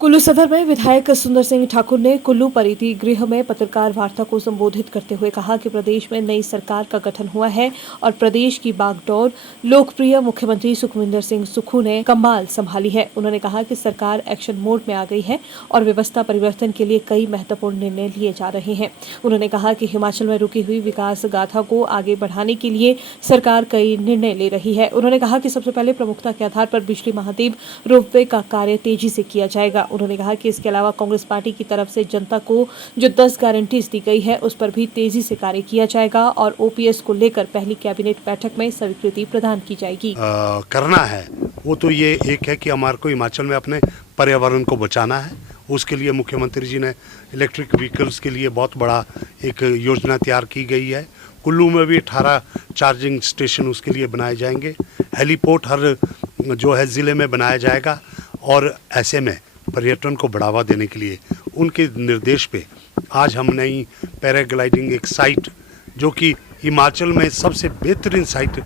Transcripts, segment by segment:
कुल्लू सदर में विधायक सुंदर सिंह ठाकुर ने कुल्लू परिधि गृह में पत्रकार वार्ता को संबोधित करते हुए कहा कि प्रदेश में नई सरकार का गठन हुआ है और प्रदेश की बागडोर लोकप्रिय मुख्यमंत्री सुखविंदर सिंह सुक्खू ने कमाल संभाली है। उन्होंने कहा कि सरकार एक्शन मोड में आ गई है और व्यवस्था परिवर्तन के लिए कई महत्वपूर्ण निर्णय लिए जा रहे हैं। उन्होंने कहा कि हिमाचल में रुकी हुई विकास गाथा को आगे बढ़ाने के लिए सरकार कई निर्णय ले रही है। उन्होंने कहा कि सबसे पहले प्रमुखता के आधार पर बिजली महादेव रोपवे का कार्य तेजी से किया जाएगा। उन्होंने कहा कि इसके अलावा कांग्रेस पार्टी की तरफ से जनता को जो 10 गारंटीज दी गई है उस पर भी तेजी से कार्य किया जाएगा और ओपीएस को लेकर पहली कैबिनेट बैठक में स्वीकृति प्रदान की जाएगी। करना है वो तो ये एक है कि हमारे को हिमाचल में अपने पर्यावरण को बचाना है। उसके लिए मुख्यमंत्री जी ने इलेक्ट्रिक व्हीकल्स के लिए बहुत बड़ा एक योजना तैयार की गई है। कुल्लू में भी 18 चार्जिंग स्टेशन उसके लिए बनाए जाएंगे। हेलीपोर्ट हर जो है ज़िले में बनाया जाएगा और ऐसे में पर्यटन को बढ़ावा देने के लिए उनके निर्देश पे आज हमने ही पैराग्लाइडिंग एक साइट जो कि हिमाचल में सबसे बेहतरीन साइट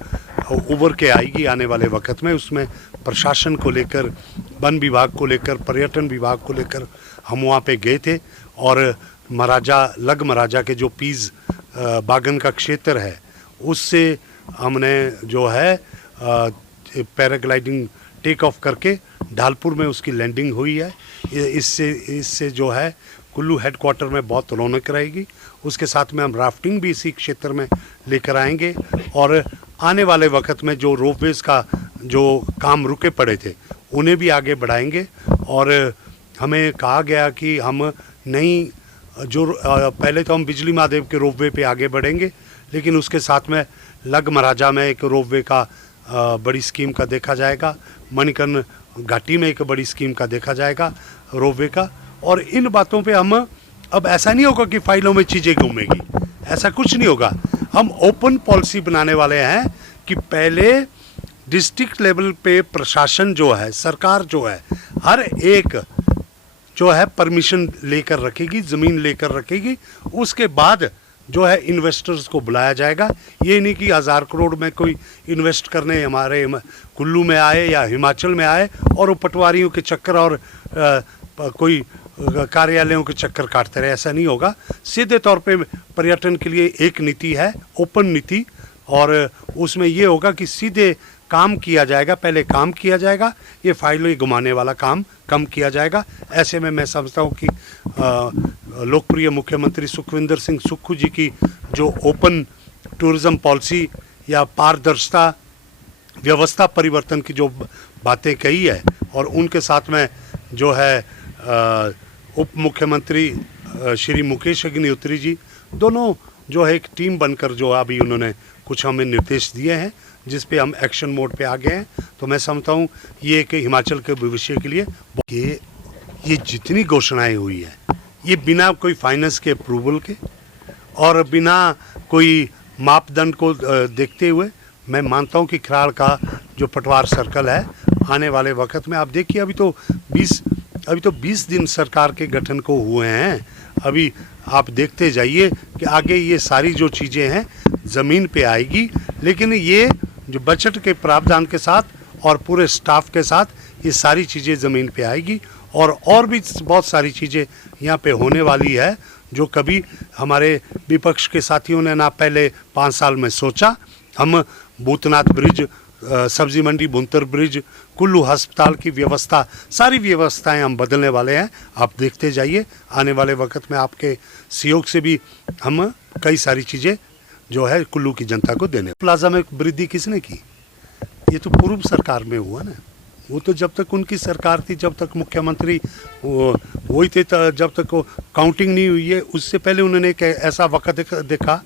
उभर के आएगी आने वाले वक्त में, उसमें प्रशासन को लेकर, वन विभाग को लेकर, पर्यटन विभाग को लेकर हम वहाँ पे गए थे और महाराजा के जो पीज बागन का क्षेत्र है उससे हमने जो है पैराग्लाइडिंग टेक ऑफ करके ढालपुर में उसकी लैंडिंग हुई है। इससे जो है कुल्लू हेडक्वार्टर में बहुत रौनक रहेगी। उसके साथ में हम राफ्टिंग भी इसी क्षेत्र में लेकर आएंगे और आने वाले वक्त में जो रोपवेज का जो काम रुके पड़े थे उन्हें भी आगे बढ़ाएंगे। और हमें कहा गया कि हम नई जो पहले तो हम बिजली महादेव के रोपवे पे आगे बढ़ेंगे, लेकिन उसके साथ में लग महाराजा में एक रोपवे का बड़ी स्कीम का देखा जाएगा। मणिकर्ण घाटी में एक बड़ी स्कीम का देखा जाएगा रोपवे का। और इन बातों पे हम अब ऐसा नहीं होगा कि फाइलों में चीज़ें घूमेगी, ऐसा कुछ नहीं होगा। हम ओपन पॉलिसी बनाने वाले हैं कि पहले डिस्ट्रिक्ट लेवल पे प्रशासन जो है, सरकार जो है, हर एक जो है परमिशन लेकर रखेगी, ज़मीन लेकर रखेगी। उसके बाद जो है इन्वेस्टर्स को बुलाया जाएगा। ये नहीं कि 1000 करोड़ में कोई इन्वेस्ट करने हमारे कुल्लू में आए या हिमाचल में आए और वो पटवारियों के चक्कर और कोई कार्यालयों के चक्कर काटते रहे, ऐसा नहीं होगा। सीधे तौर पे पर्यटन के लिए एक नीति है, ओपन नीति, और उसमें ये होगा कि सीधे काम किया जाएगा, पहले काम किया जाएगा, ये फाइलें घुमाने वाला काम कम किया जाएगा। ऐसे में मैं समझता हूँ कि लोकप्रिय मुख्यमंत्री सुखविंदर सिंह सुक्खू जी की जो ओपन टूरिज्म पॉलिसी या पारदर्शिता व्यवस्था परिवर्तन की जो बातें कही है और उनके साथ में जो है उप मुख्यमंत्री श्री मुकेश अग्निहोत्री जी, दोनों जो है एक टीम बनकर जो अभी उन्होंने कुछ हमें निर्देश दिए हैं जिस पे हम एक्शन मोड पे आ गए हैं। तो मैं समझता हूँ ये कि हिमाचल के भविष्य के लिए ये जितनी घोषणाएं हुई है ये बिना कोई फाइनेंस के अप्रूवल के और बिना कोई मापदंड को देखते हुए, मैं मानता हूँ कि खराड़ का जो पटवार सर्कल है आने वाले वक्त में आप देखिए अभी तो 20 दिन सरकार के गठन को हुए हैं। अभी आप देखते जाइए कि आगे ये सारी जो चीज़ें हैं ज़मीन पे आएगी, लेकिन ये जो बजट के प्रावधान के साथ और पूरे स्टाफ के साथ ये सारी चीज़ें ज़मीन पे आएगी और भी बहुत सारी चीज़ें यहाँ पे होने वाली है जो कभी हमारे विपक्ष के साथियों ने ना पहले 5 साल में सोचा। हम भूतनाथ ब्रिज, सब्जी मंडी बुनतर ब्रिज, कुल्लू अस्पताल की व्यवस्था, सारी व्यवस्थाएं हम बदलने वाले हैं। आप देखते जाइए आने वाले वक्त में आपके सहयोग से भी हम कई सारी चीज़ें जो है कुल्लू की जनता को देने। प्लाजा में वृद्धि किसने की? ये तो पूर्व सरकार में हुआ ना। वो तो जब तक उनकी सरकार थी, जब तक मुख्यमंत्री वही थे, जब तक वो काउंटिंग नहीं हुई है, उससे पहले उन्होंने एक ऐसा वक्त देखा।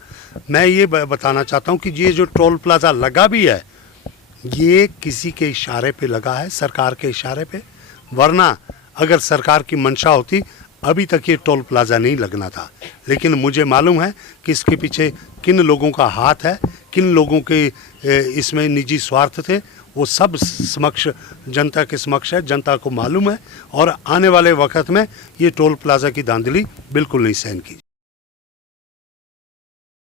मैं ये बताना चाहता हूँ कि ये जो टोल प्लाजा लगा भी है ये किसी के इशारे पे लगा है, सरकार के इशारे पे, वरना अगर सरकार की मंशा होती अभी तक ये टोल प्लाजा नहीं लगना था। लेकिन मुझे मालूम है कि इसके पीछे किन लोगों का हाथ है, किन लोगों के इसमें निजी स्वार्थ थे, वो सब समक्ष जनता के समक्ष है, जनता को मालूम है। और आने वाले वक्त में ये टोल प्लाजा की धांधली बिल्कुल नहीं सहन की।